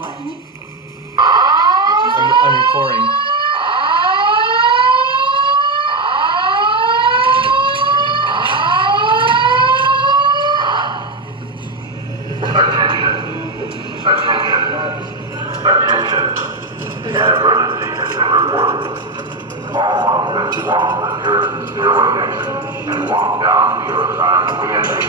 I'm recording. Attention. An emergency has been reported. All occupants walk to the nearest stairway exit and walk down to your assigned re-entry